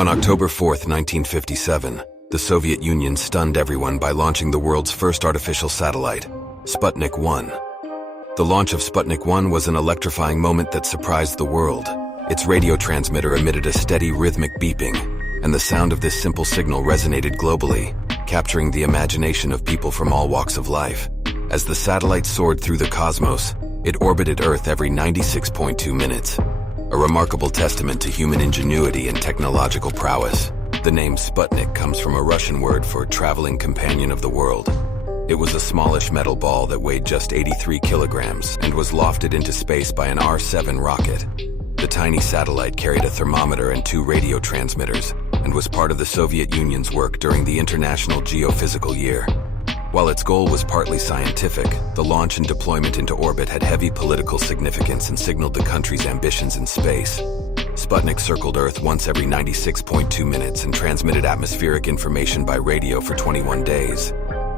On October 4, 1957, the Soviet Union stunned everyone by launching the world's first artificial satellite, Sputnik 1. The launch of Sputnik 1 was an electrifying moment that surprised the world. Its radio transmitter emitted a steady rhythmic beeping, and the sound of this simple signal resonated globally, capturing the imagination of people from all walks of life. As the satellite soared through the cosmos, it orbited Earth every 96.2 minutes. A remarkable testament to human ingenuity and technological prowess. The name Sputnik comes from a Russian word for traveling companion of the world. It was a smallish metal ball that weighed just 83 kilograms and was lofted into space by an R-7 rocket. The tiny satellite carried a thermometer and 2 radio transmitters and was part of the Soviet Union's work during the International Geophysical Year. While its goal was partly scientific, the launch and deployment into orbit had heavy political significance and signaled the country's ambitions in space. Sputnik circled Earth once every 96.2 minutes and transmitted atmospheric information by radio for 21 days.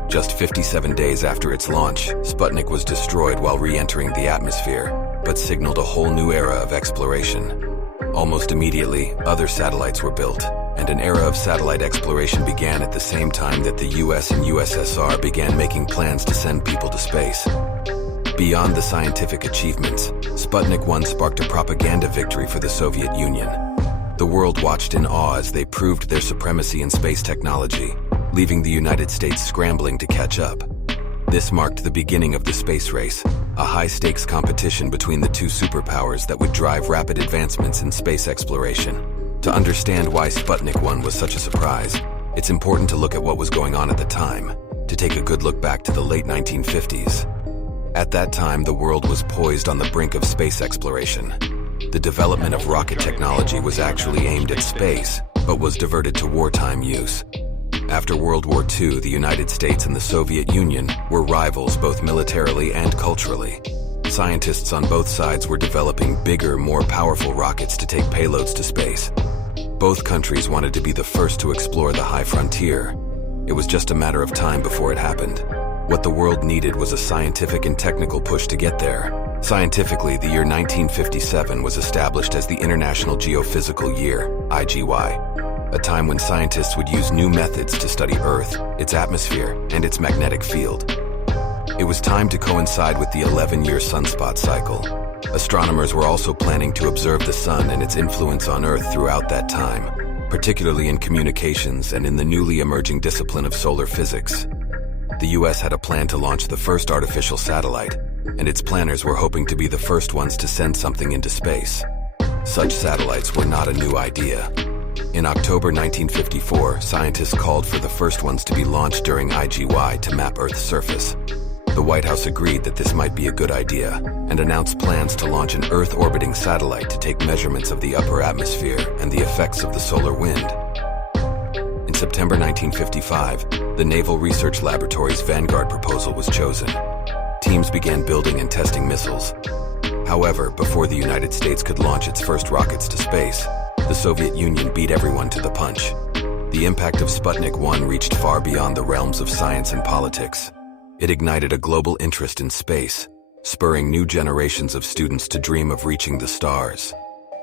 Just 57 days after its launch, Sputnik was destroyed while re-entering the atmosphere, but signaled a whole new era of exploration. Almost immediately, other satellites were built, and an era of satellite exploration began at the same time that the US and USSR began making plans to send people to space. Beyond the scientific achievements, Sputnik 1 sparked a propaganda victory for the Soviet Union. The world watched in awe as they proved their supremacy in space technology, leaving the United States scrambling to catch up. This marked the beginning of the space race, a high-stakes competition between the two superpowers that would drive rapid advancements in space exploration. To understand why Sputnik 1 was such a surprise, it's important to look at what was going on at the time, to take a good look back to the late 1950s. At that time, the world was poised on the brink of space exploration. The development of rocket technology was actually aimed at space, but was diverted to wartime use. After World War II, the United States and the Soviet Union were rivals both militarily and culturally. Scientists on both sides were developing bigger, more powerful rockets to take payloads to space. Both countries wanted to be the first to explore the high frontier. It was just a matter of time before it happened. What the world needed was a scientific and technical push to get there. Scientifically, the year 1957 was established as the International Geophysical Year, IGY, a time when scientists would use new methods to study Earth, its atmosphere, and its magnetic field. It was time to coincide with the 11-year sunspot cycle. Astronomers were also planning to observe the sun and its influence on Earth throughout that time, particularly in communications and in the newly emerging discipline of solar physics. The US had a plan to launch the first artificial satellite, and its planners were hoping to be the first ones to send something into space. Such satellites were not a new idea. In October 1954, scientists called for the first ones to be launched during IGY to map Earth's surface. The White House agreed that this might be a good idea and announced plans to launch an Earth-orbiting satellite to take measurements of the upper atmosphere and the effects of the solar wind. In September 1955, the Naval Research Laboratory's Vanguard proposal was chosen. Teams began building and testing missiles. However, before the United States could launch its first rockets to space, the Soviet Union beat everyone to the punch. The impact of Sputnik 1 reached far beyond the realms of science and politics. It ignited a global interest in space, spurring new generations of students to dream of reaching the stars.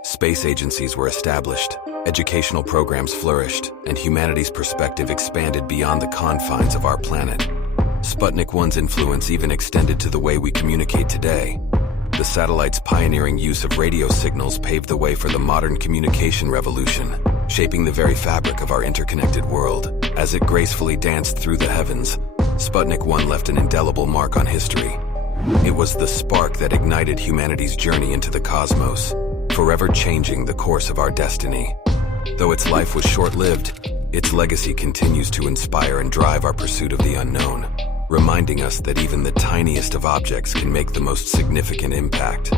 Space agencies were established, educational programs flourished, and humanity's perspective expanded beyond the confines of our planet. Sputnik 1's influence even extended to the way we communicate today. The satellite's pioneering use of radio signals paved the way for the modern communication revolution, shaping the very fabric of our interconnected world. As it gracefully danced through the heavens, Sputnik 1 left an indelible mark on history. It was the spark that ignited humanity's journey into the cosmos, forever changing the course of our destiny. Though its life was short-lived, its legacy continues to inspire and drive our pursuit of the unknown, reminding us that even the tiniest of objects can make the most significant impact.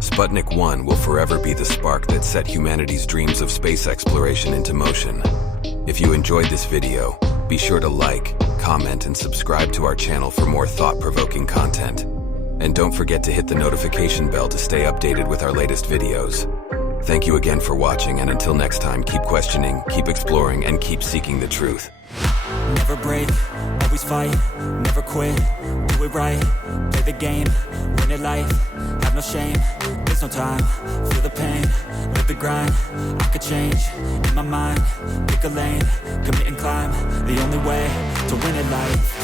Sputnik 1 will forever be the spark that set humanity's dreams of space exploration into motion. If you enjoyed this video, be sure to like, comment, and subscribe to our channel for more thought-provoking content. And don't forget to hit the notification bell to stay updated with our latest videos. Thank you again for watching, and until next time, keep questioning, keep exploring, and keep seeking the truth. Never break, always fight, never quit, do it right, play the game, win it life, have no shame, there's no time, feel the pain, live the grind, I could change, in my mind, pick a lane, commit and climb, the only way to win it life.